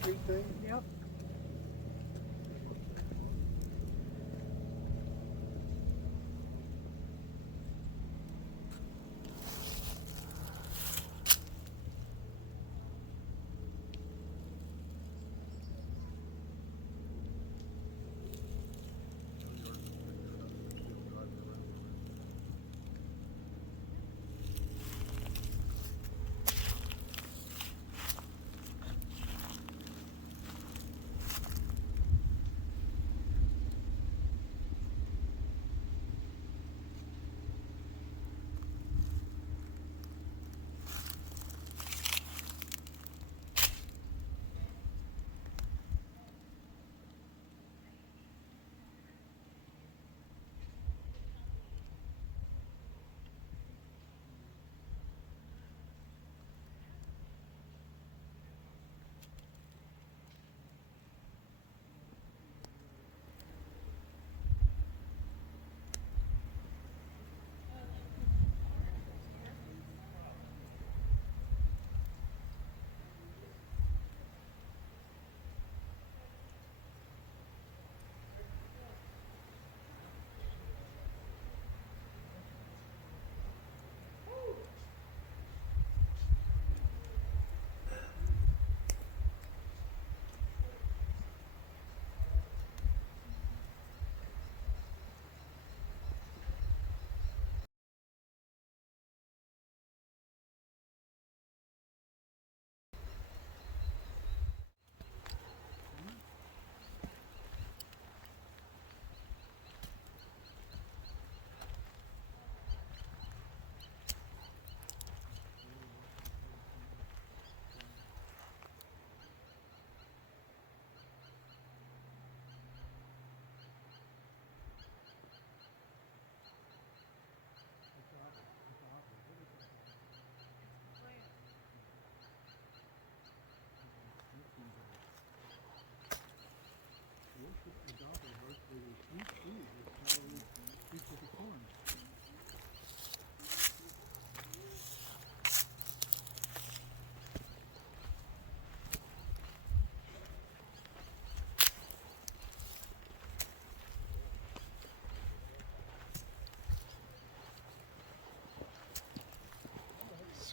street thing? Yep.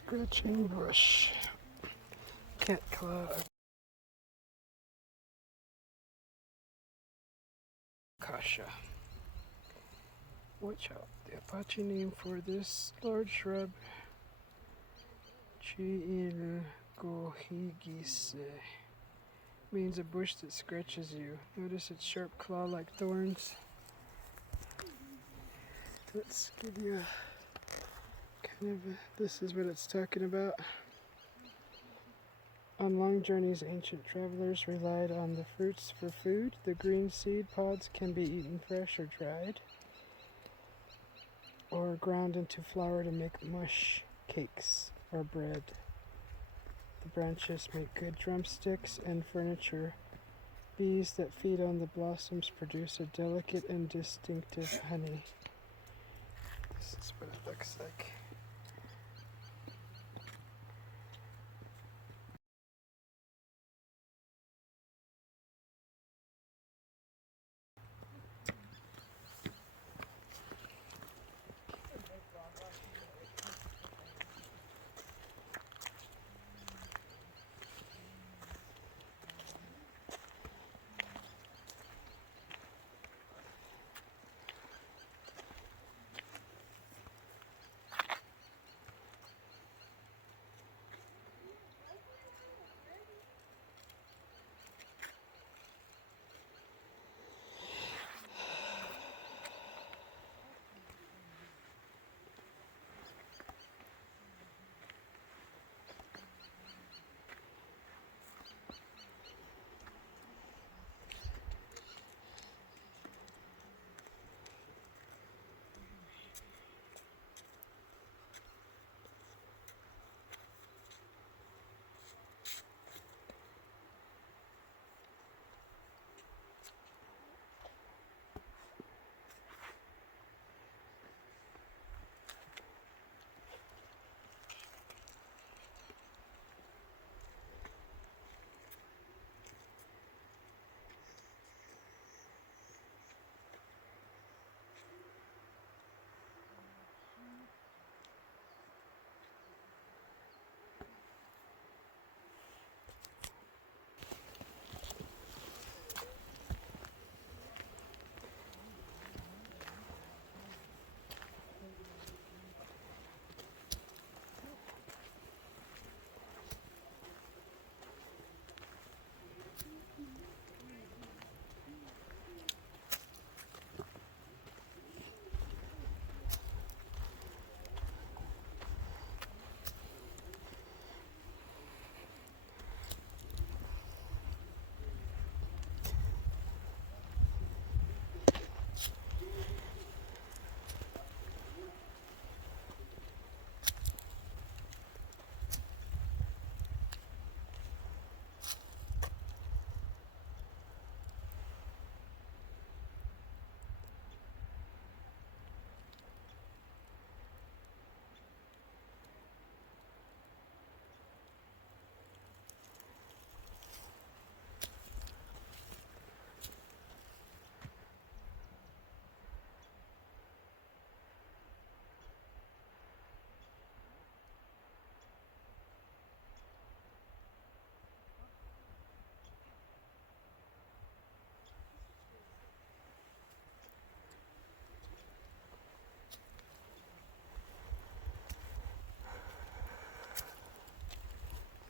Scratching brush. Cat claw. Acacia. Watch out. The Apache name for this large shrub, Chiilgohigise, means a bush that scratches you. Notice its sharp claw like thorns. Let's give you a kind of this is what it's talking about. On long journeys, ancient travelers relied on the fruits for food. The green seed pods can be eaten fresh or dried, or ground into flour to make mush, cakes, or bread. The branches make good drumsticks and furniture. Bees that feed on the blossoms produce a delicate and distinctive honey. This is what it looks like.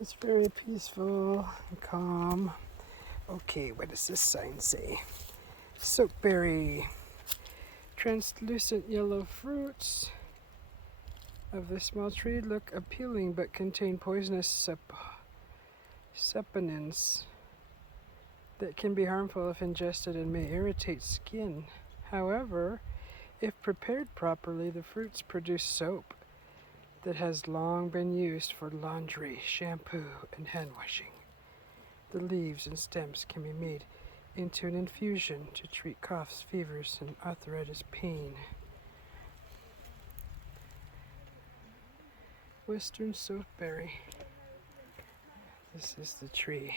It's very peaceful and calm. Okay, what does this sign say? Soapberry. Translucent yellow fruits of the small tree look appealing but contain poisonous saponins that can be harmful if ingested and may irritate skin. However, if prepared properly, the fruits produce soap that has long been used for laundry, shampoo, and hand washing. The leaves and stems can be made into an infusion to treat coughs, fevers, and arthritis pain. Western soapberry. This is the tree.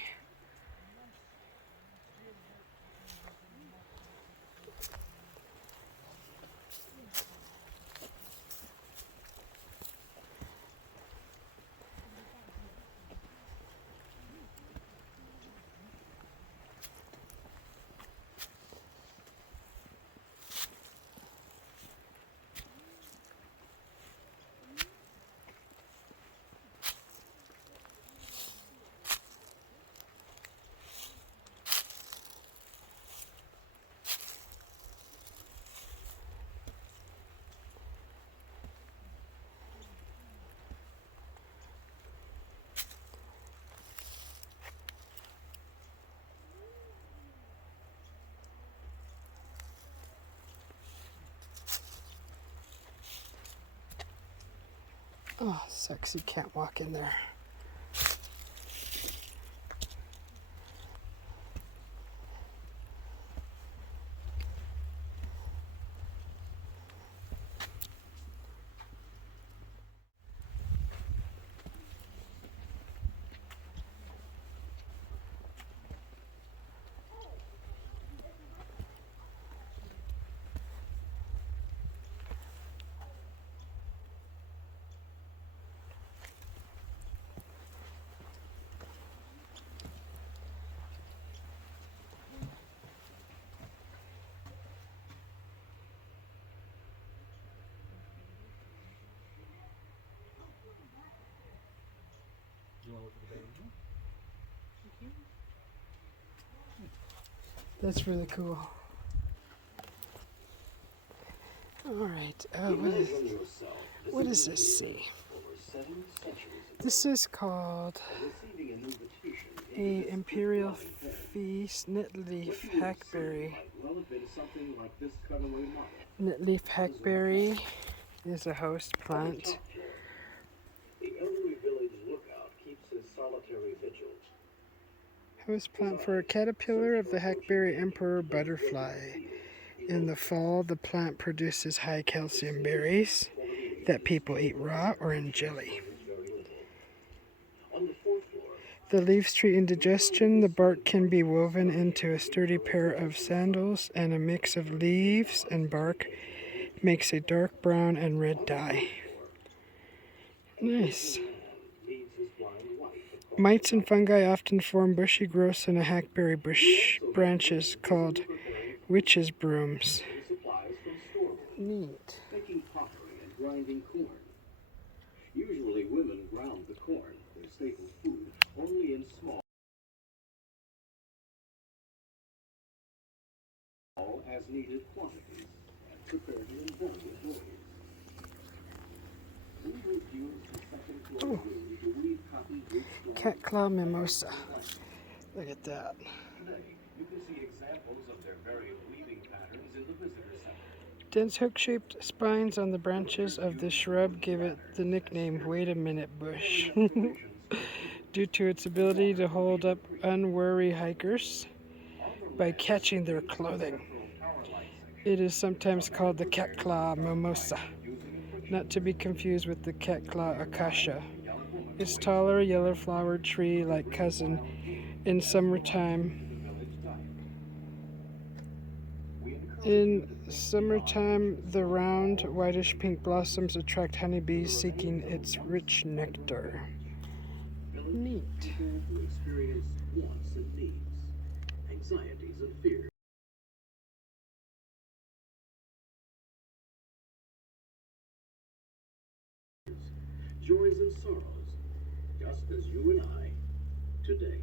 Oh, sexy, can't walk in there. That's really cool. All right, what does this say? This is called a imperial feast knitleaf hackberry. Knitleaf hackberry is a host plant. Host plant for a caterpillar of the hackberry emperor butterfly. In the fall, the plant produces high calcium berries that people eat raw or in jelly. The leaves treat indigestion. The bark can be woven into a sturdy pair of sandals, and a mix of leaves and bark makes a dark brown and red dye. Nice. Mites and fungi often form bushy growths in a hackberry bush branches called witches' brooms. Neat. Usually women ground the corn, their staple food, only in small as needed quantities and prepared in various ways. Oh, cat claw mimosa. Look at that. You can see examples of their varied weaving patterns in the visitor center. Dense hook-shaped spines on the branches of this shrub give it the nickname "Wait a Minute Bush" due to its ability to hold up unwary hikers by catching their clothing. It is sometimes called the cat claw mimosa, not to be confused with the cat claw acacia. Its taller, yellow-flowered tree-like cousin in summertime. In summertime, the round, whitish-pink blossoms attract honeybees seeking its rich nectar. Neat. Joys and sorrows, just as you and I today.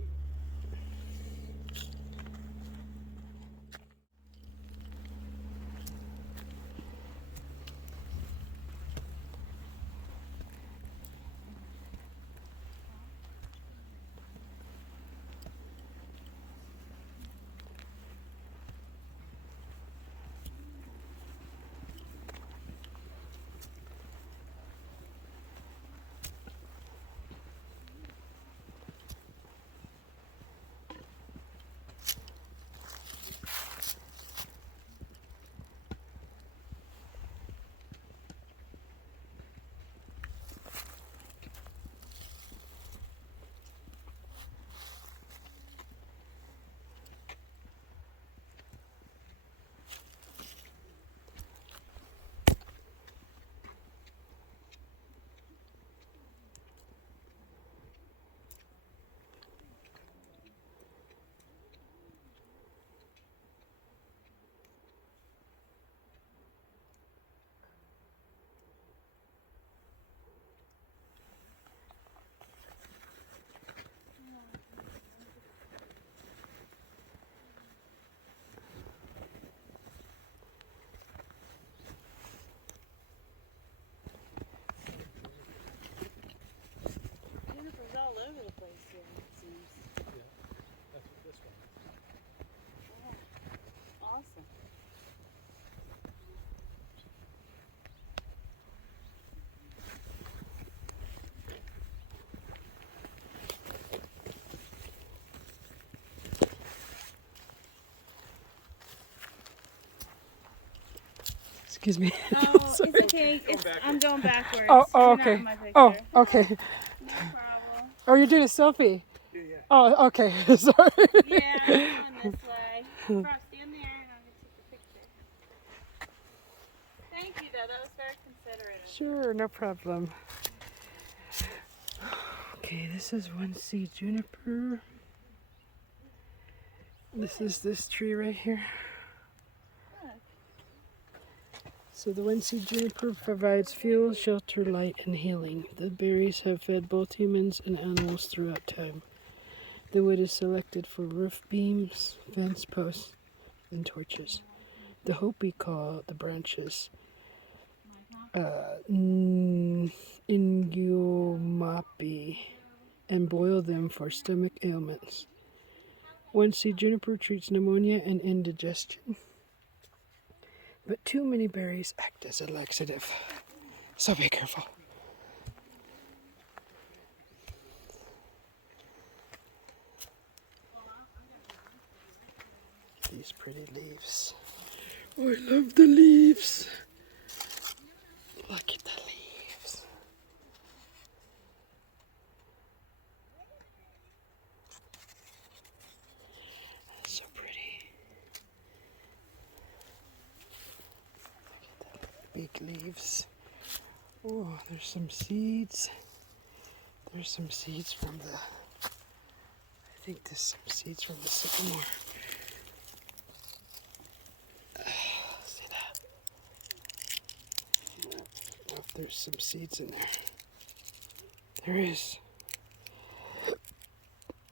Juniper's all over the place here, it seems. Yeah, that's what this one is. Yeah. Awesome. Excuse me. No, it's okay. I'm going backwards. Oh, You're okay. not in my picture. Oh, okay. No problem. Oh, you're doing a selfie? Yeah. Oh, okay. Sorry. Yeah, I'm going this way. Stand there and I'll get the picture. Thank you, though. That was very considerate of you. Sure, no problem. Okay, this is 1C juniper. This is this tree right here. Look. So the 1C juniper provides fuel, shelter, light, and healing. The berries have fed both humans and animals throughout time. The wood is selected for roof beams, fence posts, and torches. The Hopi call the branches Ingumapi and boil them for stomach ailments. 1C juniper treats pneumonia and indigestion. But too many berries act as a laxative, so be careful. These pretty leaves. Oh, I love the leaves. Look at the leaves. That's so pretty. Look at the big leaves. Oh, there's some seeds. There's some seeds from the, I think there's some seeds from the sycamore. See that? Oh, there's some seeds in there. There is.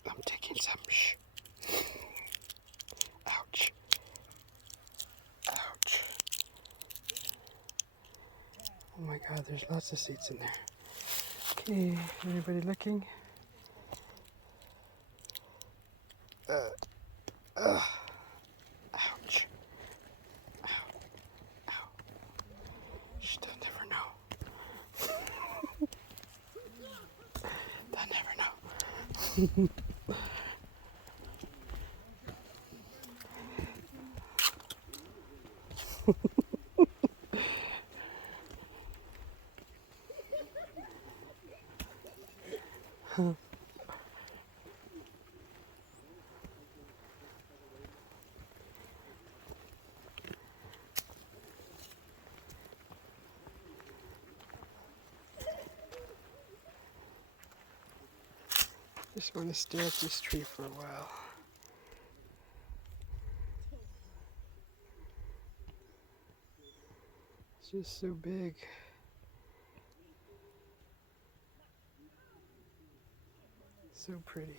I'm taking some. Shh. Ouch. Ouch. Oh my god, there's lots of seeds in there. Okay, anybody looking? Ouch. Ow. Ow. Shh, they'll never know. They'll never know. Just want to stare at this tree for a while. It's just so big. So pretty.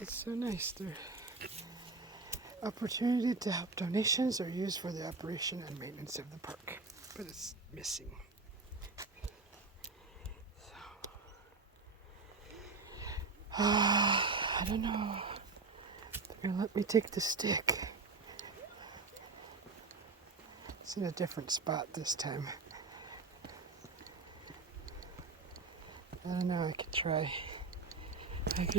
It's so nice. The opportunity to help donations are used for the operation and maintenance of the park, but it's missing. So, I don't know. They're gonna let me take the stick. It's in a different spot this time. I don't know, I could try. Take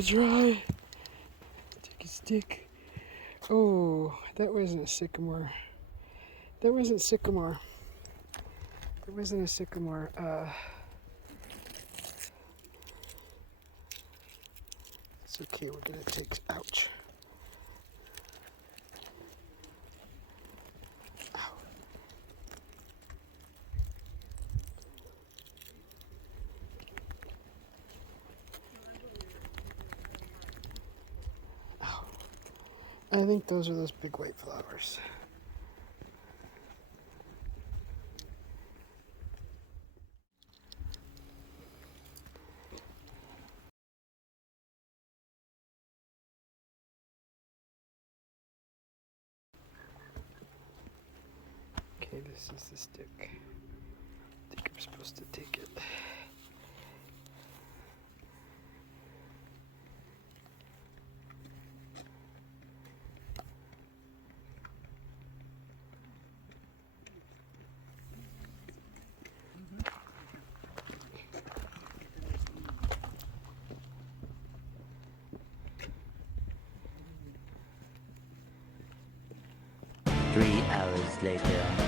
a stick. Oh, that wasn't a sycamore. That wasn't sycamore. That wasn't a sycamore. It's okay, we're gonna take, ouch. I think those are those big white flowers. Okay, this is the stick. I think I'm supposed to take it. Three hours later.